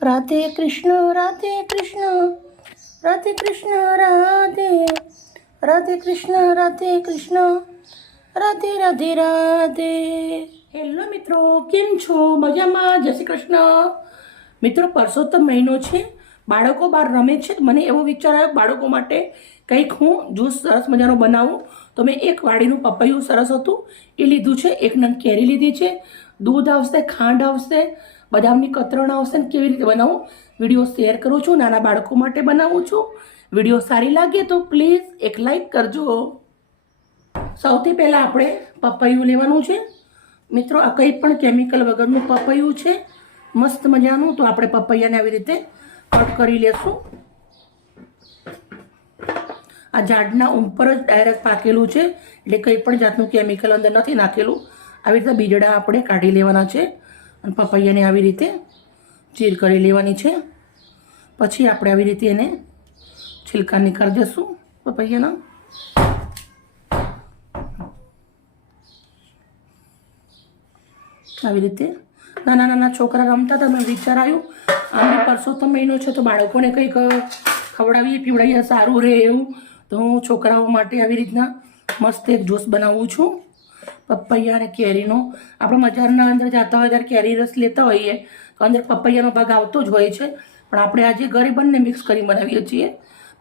Radhe Krishna Radhe Krishna Radhe Krishna Radhe Radhe Krishna Radhe Krishna Radhe Radhe Radhe. Hello મિત્રો, કેમ છો? મજામાં? જય શ્રી કૃષ્ણ. મિત્રો, પરસોત્તમ મહિનો છે, બાળકો બહાર રમે છે. મને એવો વિચાર આવ્યો બાળકો માટે કંઈક હું જ્યુસ સરસ મજાનો બનાવું. તો મેં એક વાડીનું પપૈયું સરસ હતું એ લીધું છે, એક નંગ કેરી લીધી છે, દૂધ આવશે, ખાંડ આવશે, બદામની કતરણ આવશે. ને કેવી રીતે બનાવું વિડીયો શેર કરું છું. નાના બાળકો માટે બનાવું છું. વિડીયો સારી લાગે તો પ્લીઝ એક લાઈક કરજો. સૌથી પહેલાં આપણે પપૈયું લેવાનું છે. મિત્રો, આ કંઈ પણ કેમિકલ વગરનું પપૈયું છે, મસ્ત મજાનું. તો આપણે પપૈયાને આવી રીતે કટ કરી લેશું. આ ઝાડના ઉપર જ ડાયરેક્ટ પાકેલું છે, એટલે કંઈ પણ જાતનું કેમિકલ અંદર નથી નાખેલું. આવી રીતે બીજડા આપણે કાઢી લેવાના છે અને પપૈયાને આવી રીતે ચીર કરી લેવાની છે. પછી આપણે આવી રીતે એને છિલકા નીકાળી દઈશું પપૈયાના. આવી રીતે નાના નાના છોકરા રમતા હતા, મેં વિચાર આવ્યું આમ પરસોત્તમ મહિનો છે તો બાળકોને કંઈક ખવડાવીએ પીવડાવીએ સારું રહે એવું. તો હું છોકરાઓ માટે આવી રીતના મસ્ત એક જ્યુસ બનાવું છું પપૈયા અને કેરીનો. આપણે બજારના અંદર જતા હોય ત્યારે કેરી રસ લેતા હોઈએ તો અંદર પપૈયાનો ભાગ આવતો જ હોય છે, પણ આપણે આજે ઘરે બંને મિક્સ કરી બનાવીએ છીએ.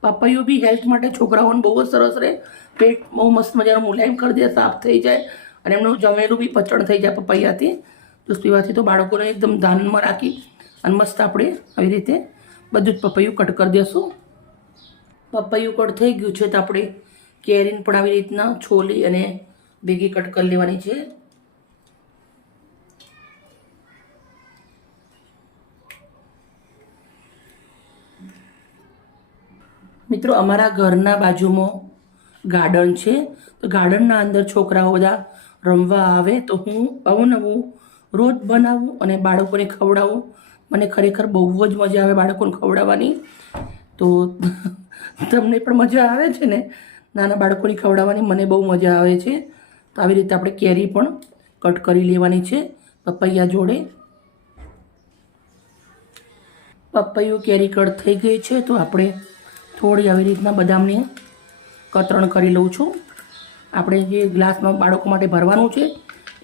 પપૈયું બી હેલ્થ માટે છોકરાઓને બહુ જ સરસ રહે. પેટ બહુ મસ્ત મજાનું મુલાયમ કરી દે, સાફ થઈ જાય અને એમનું જમેલું બી પચણ થઈ જાય પપૈયાથી. જ્યુસ પીવાથી તો બાળકોને એકદમ ધ્યાનમાં રાખી અને મસ્ત આપણે આવી રીતે બધું જ પપૈયું કટ કરી દઈશું. પપૈયું કટ થઈ ગયું છે તો આપણે કેરીને પણ આવી રીતના છોલી અને ભેગી કટ કરી લેવાની છે. મિત્રો, અમારા ઘરના બાજુમાં ગાર્ડન છે, તો ગાર્ડનના અંદર છોકરાઓ બધા રમવા આવે તો હું અવનવું રોજ બનાવું અને બાળકોને ખવડાવું. મને ખરેખર બહુ જ મજા આવે બાળકોને ખવડાવવાની. તો તમને પણ મજા આવે છે ને નાના બાળકોની ખવડાવવાની? મને બહુ મજા આવે છે. તો આવી રીતે આપણે કેરી પણ કટ કરી લેવાની છે પપૈયા જોડે. પપૈયું કેરી કટ થઈ ગઈ છે તો આપણે થોડી આવી રીતના બદામની કતરણ કરી લઉં છું. આપણે જે ગ્લાસમાં બાળકો માટે ભરવાનું છે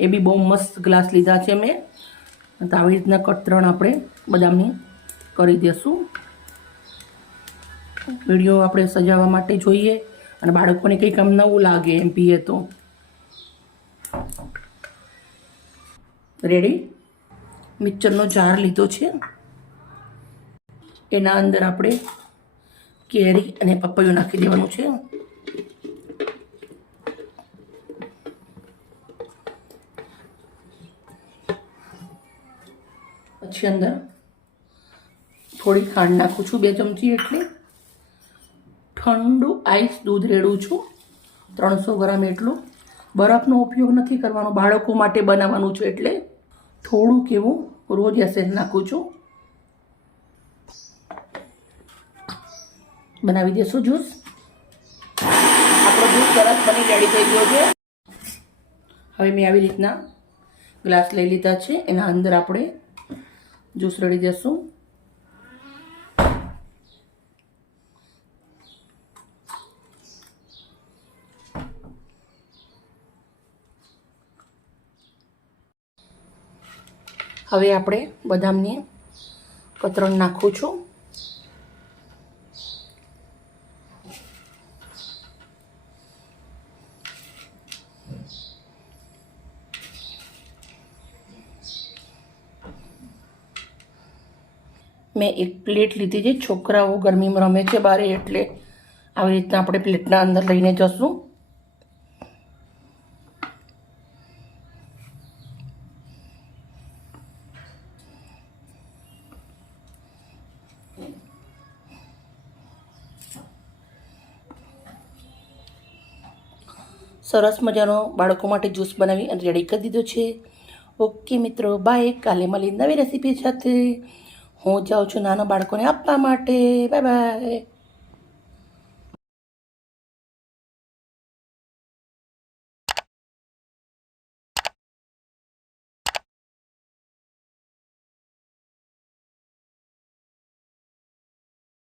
એ બી બહુ મસ્ત ગ્લાસ લીધા છે મેં. તો આવી રીતના કતરણ આપણે બદામની કરી દઈશું. વિડીયો આપણે સજાવવા માટે જોઈએ અને બાળકોને કંઈક આમ નવું લાગે એમ પીએ તો. રેડી. મિક્સરનો જાર લીધો છે, એના અંદર આપણે કેરી અને પપૈયું નાખી દેવાનું છે. પછી અંદર થોડી ખાંડ નાખું છું, 2 ચમચી એટલી. ઠંડુ આઈસ દૂધ રેડું છું 300 ગ્રામ એટલું. બરફનો ઉપયોગ નથી કરવાનો, બાળકો માટે બનાવવાનું છે એટલે થોડુંક એવું રોજ એસેન્સ નાખું છું. બનાવી દેશું જ્યુસ. આપણો જ્યુસ સરસ બની રેડી થઈ ગયો છે. હવે મેં આવી રીતના ગ્લાસ લઈ લીધા છે, એના અંદર આપણે જ્યુસ રેડી દેશું. હવે આપણે બદામની કતરણ નાખું છું. મેં એક પ્લેટ લીધી છે, છોકરાઓ ગરમીમાં રમે છે બારે એટલે આવી રીતના આપણે પ્લેટના અંદર લઈને જશું. સરસ મજાનો બાળકો માટે જ્યુસ બનાવી અને રેડી કરી દીધો છે. ઓકે મિત્રો, બાય. કાલે મળી નવી રેસીપી સાથે. હું જાઉં છું નાના બાળકોને આપવા માટે. Bye bye.